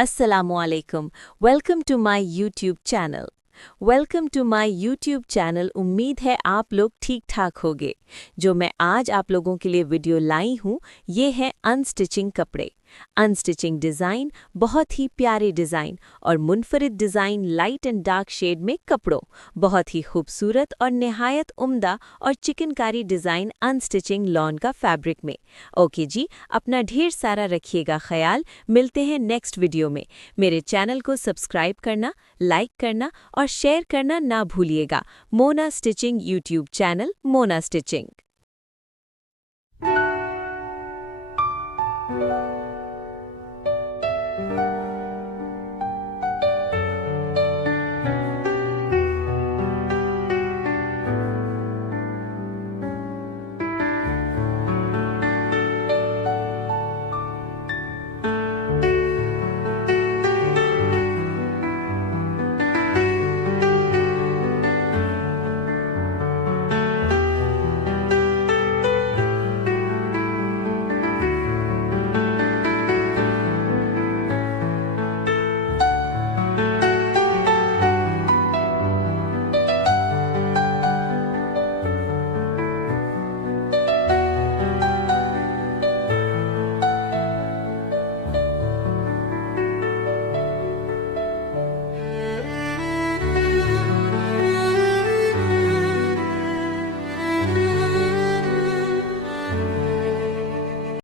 अस्सलामुअलैकुम। Welcome to my YouTube channel. उम्मीद है आप लोग ठीक ठाक होंगे। जो मैं आज आप लोगों के लिए वीडियो लाई हूँ ये है अनस्टिचिंग कपड़े। अनस्टिचिंग डिज़ाइन, बहुत ही प्यारे डिज़ाइन और मुनफरिद design light and dark shade में कपड़ों, बहुत ही खूबसूरत और निहायत उम्दा और चिकनकारी डिज़ाइन अनस्टिचिंग लॉन का फैब्रिक में। ओके जी, अपना ढेर सारा रखिएगा ख्याल। मिलते हैं नेक्स्ट वीडियो में। मेरे चैनल को सब्सक्राइब करना, लाइक करना और शेयर करना ना भूलिएगा। Mona stitching YouTube channel, Mona stitching.